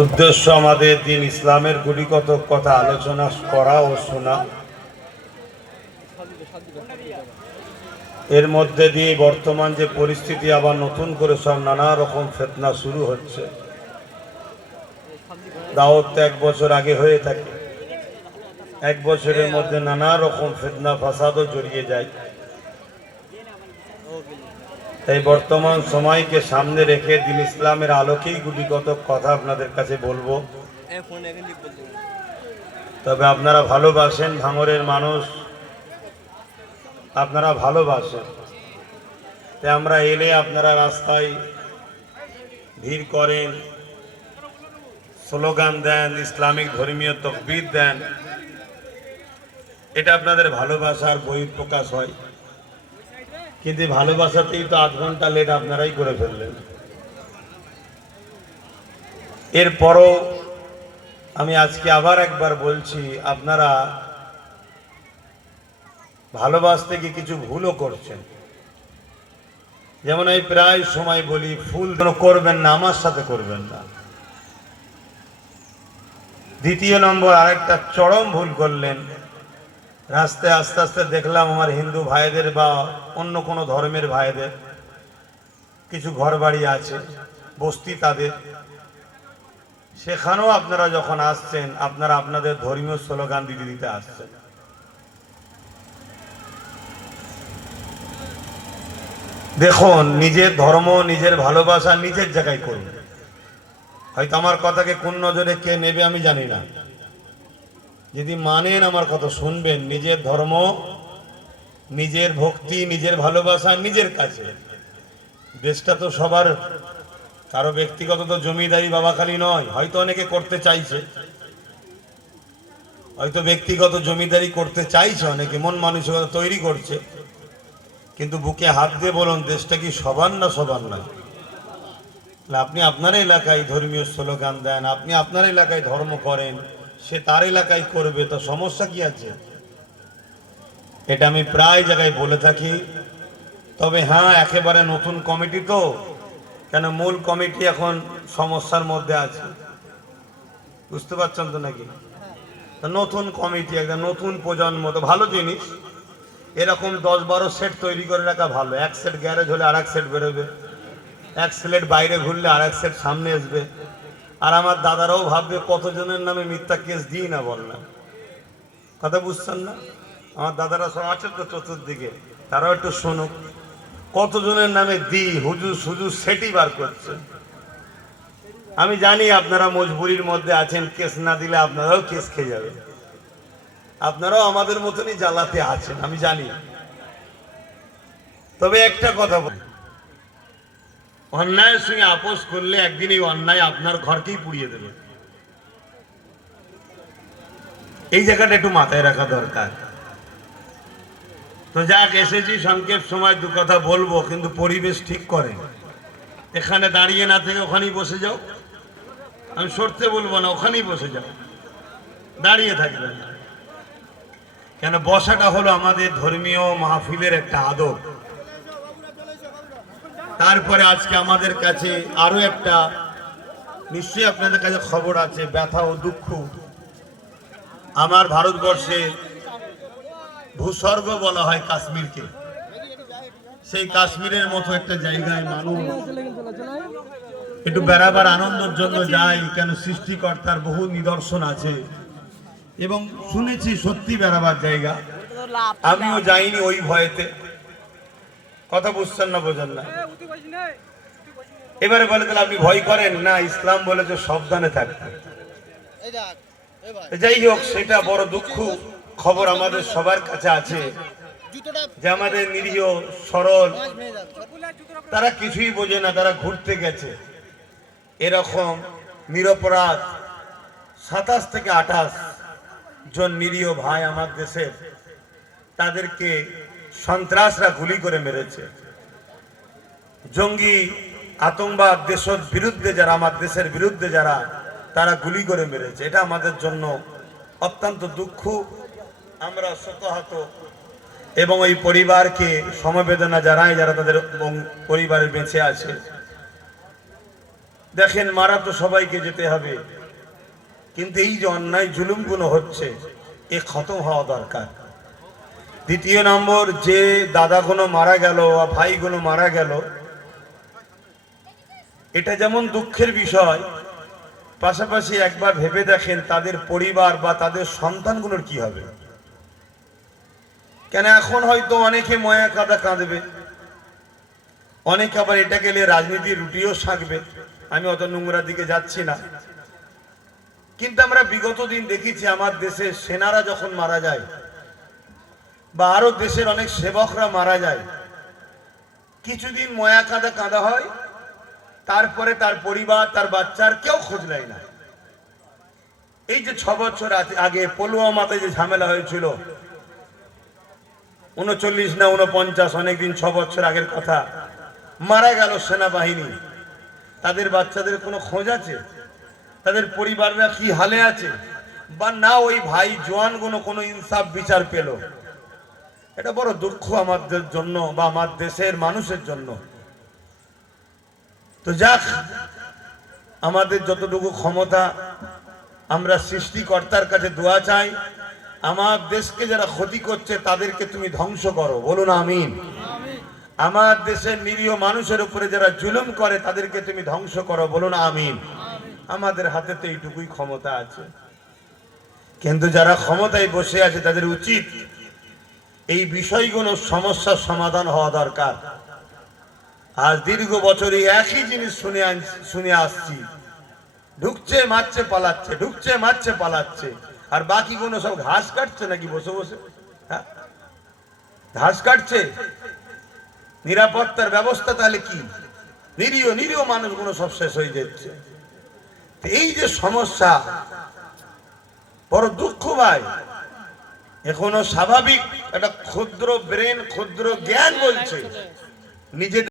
উদ্দেশ্য আমাদের দিন ইসলামের গুটিকত কথা আলোচনা করা ও শোনা। এর মধ্যে দিয়ে বর্তমান যে পরিস্থিতি, আবার নতুন করে সব নানা রকম ফিতনা শুরু হচ্ছে। দাওয়াত 1 বছর আগে হয়ে থাকে, 1 বছরের মধ্যে নানা রকম ফিতনা ফাসাদও জড়িয়ে যায়। তাই বর্তমান সময়কে সামনে রেখে দিন ইসলামের আলোকেই গুটিকত কথা আপনাদের কাছে বলবো। তবে আপনারা ভালোবাসেন, ভাঙড়ের মানুষ আপনারা ভালোবাসেন, তাই আমরা এলে আপনারা রাস্তায় ভিড় করেন, স্লোগান দেন, ইসলামিক ধর্মীয় তাকবীর দেন। এটা আপনাদের ভালোবাসার বহিঃপ্রকাশ হয়। কিন্তু ভালোবাসাতেই তো 8 ঘন্টা লেট আপনারাই করে ফেললেন। এরপরও আমি আজকে আবার একবার বলছি, আপনারা ভালোবাসতে গিয়ে কিছু ভুলও করছেন। যেমন আমি প্রায় সময় বলি, ফুল করবেন না, আমার সাথে করবেন না। দ্বিতীয় নম্বর আরেকটা চরম ভুল করলেন। রাস্তায় আস্তে আস্তে দেখলাম আমার হিন্দু ভাইদের বা অন্য কোনো ধর্মের ভাইদের কিছু ঘর বাড়ি আছে, বস্তি তাদের, সেখানেও আপনারা যখন আসছেন আপনারা আপনাদের ধর্মীয় স্লোগান দিতে দিতে আসছেন। দেখুন, নিজের ধর্ম, নিজের ভালোবাসা নিজের জায়গায় করুন। হয়তো আমার কথাকে কোন নজরে কে নেবে আমি জানি না, যদি মানেন আমার কথা শুনবেন। নিজের ধর্ম, নিজের ভক্তি, নিজের ভালোবাসা নিজের কাছে। দেশটা তো সবার, কারো ব্যক্তিগত তো জমিদারি বাবাখালি নয়। হয়তো অনেকে করতে চাইছে, হয়তো ব্যক্তিগত জমিদারি করতে চাইছে, অনেকে মন মানসিকতা তৈরি করছে। কিন্তু বুকে হাত দিয়ে বলুন, দেশটা কি সবার না সবার নয়? আপনি আপনার এলাকায় ধর্মীয় স্লোগান দেন, আপনি আপনার এলাকায় ধর্ম করেন, সে তার এলাকায় করবে, তো সমস্যা কি আছে? এটা আমি প্রায় জায়গায় বলে থাকি। তবে হ্যাঁ, একেবারে নতুন কমিটি তো, কেন মূল কমিটি এখন সমস্যার মধ্যে আছে, বুঝতে পারছেন তো নাকি? নতুন কমিটি, একটা নতুন প্রজন্ম, তো ভালো জিনিস। এরকম 10-12 সেট তৈরি করে রাখা ভালো। 1 সেট গ্যারেজ হলে আর 1 সেট বেরোবে, 1 সেট বাইরে ঘুরলে আর 1 সেট সামনে আসবে। আর আমার দাদারাও ভাববে কতজনের নামে মিথ্যা কেস দিই না, বললাম কথা বুঝছেন না? আমার দাদারা সব আছে তো চতুর্দিকে, তারাও একটু শুনুক কতজনের নামে দিই। হুজুর সুজুর সেটই বার করছে। আমি জানি আপনারা মজবুরির মধ্যে আছেন, কেস না দিলে আপনারাও কেস খেয়ে যাবে, আপনারাও আমাদের মতনই জ্বালাতে আছেন, আমি জানি। তবে একটা কথা বলি, অন্যায়ের সঙ্গে আপোষ করলে একদিন এই অন্যায় আপনার ঘরকেই পুড়িয়ে দেবে। এই জায়গাটা একটু মাথায় রাখা দরকার। তো যাক, এসেছি সংক্ষেপ সময় 2 কথা বলবো, কিন্তু পরিবেশ ঠিক করে। এখানে দাঁড়িয়ে না থেকে ওখানেই বসে যাও। আমি সরতে বলবো না, ওখানেই বসে যাও, দাঁড়িয়ে থাকবেন না। কেন, বসাটা হলো আমাদের ধর্মীয় মাহফিলের একটা আদব। তারপরে আজকে আমাদের কাছে আরো একটা, নিশ্চয়ই আপনাদের কাছে খবর আছে, ব্যথা ও দুঃখ। আমার ভারতবর্ষে ভূস্বর্গ বলা হয় কাশ্মীরকে। সেই কাশ্মীরের মতো একটা জায়গায় মানুষ একটু বেড়াবার আনন্দের জন্য যায়। কেন, সৃষ্টিকর্তার বহু নিদর্শন আছে এবং শুনেছি সত্যি বেড়াবার জায়গা। আমিও যাইনি ওই ভয়েতে, কথা বুঝছেন না, বোঝেন না? এবারে বলে তাহলে আপনি ভয় করেন না, ইসলাম বলেছে সাবধানে থাকতে। যাই হোক, সেটা বড় দুঃখ খবর আমাদের সবার কাছে আছে যে আমাদের নিরীহ সরল, তারা কিছুই বোঝে না, তারা ঘুরতে গেছে। এরকম নিরপরাধ 27 থেকে 28 জন নিরীহ ভাই আমার দেশের, তাদেরকে সন্ত্রাসরা গুলি করে মেরেছে। জঙ্গি আতঙ্কবাদ দেশের বিরুদ্ধে যারা, আমার দেশের বিরুদ্ধে যারা, তারা গুলি করে মেরেছে। এটা আমাদের জন্য অত্যন্ত দুঃখ। আমরা শোকাহত এবং ওই পরিবারকে সমবেদনা জানাই যারা তাদের পরিবারের বেঁচে আছে। দেখেন মারা তো সবাইকে যেতে হবে, কিন্তু এই যে অন্যায় জুলুমগুলো হচ্ছে এ খতম হওয়া দরকার। দ্বিতীয় নম্বর, যে দাদাগুলো মারা গেল বা ভাইগুলো মারা গেল, এটা যেমন দুঃখের বিষয়, পাশাপাশি একবার ভেবে দেখেন তাদের পরিবার বা তাদের সন্তানগুলোর কি হবে। কেন এখন হয়তো অনেকে ময়া কাদা কাঁদবে, অনেকে আবার এটা গেলে রাজনীতির রুটিও শাঁকবে, আমি অত নোংরা দিকে যাচ্ছি না। কিন্তু আমরা বিগত দিন দেখেছি আমার দেশের সেনারা যখন মারা যায় বা আরো দেশের অনেক সেবকরা মারা যায়, কিছুদিন ময়া কাঁদা কাঁদা হয়, তারপরে তার পরিবার তার বাচ্চার কেউ খোঁজ নেয় না। এই যে 6 বছর আগে পুলওয়ামাতে যে ঝামেলা হয়েছিল, 39 না 49, অনেকদিন 6 বছর আগের কথা, মারা গেল সেনাবাহিনী, তাদের বাচ্চাদের কোনো খোঁজ আছে? তাদের পরিবাররা কি হালে আছে? বা না ওই ভাই জওয়ানগুলো কোনো ইনসাফ বিচার পেল? এটা বড় দুঃখ আমাদের জন্য বা আমার দেশের মানুষের জন্য। তো যাক, আমাদের যতটুকু ক্ষমতা আমরা সৃষ্টিকর্তার কাছে দোয়া চাই, আমার দেশকে যারা ক্ষতি করছে তাদেরকে তুমি ধ্বংস করো, বলুন আমিন। আমার দেশের নিরীহ মানুষের উপরে যারা জুলুম করে তাদেরকে তুমি ধ্বংস করো, বলুন আমিন। আমাদের হাতে তো এইটুকুই ক্ষমতা আছে, কিন্তু যারা ক্ষমতায় বসে আছে তাদের উচিত এই বিষয়গুলো সমস্যার সমাধান হওয়া দরকার। আজ দীর্ঘ বছর এই একই জিনিস শুনে আসছি, ঢুকছে মারছে পালাচ্ছে, ঢুকছে মারছে পালাচ্ছে, আর বাকি কোনো সব ঘাস কাটছে নাকি বসে বসে? হ্যাঁ, ঘাস কাটছে। নিরাপত্তার ব্যবস্থা তাহলে কি? নিরীহ মানুষগুলো সব শেষ হয়ে যাচ্ছে। এই যে সমস্যা, বড় দুঃখ ভাই। এখনো স্বাভাবিক একটা ক্ষুদ্র ব্রেন, ক্ষুদ্র জ্ঞান বলছে নিজেদের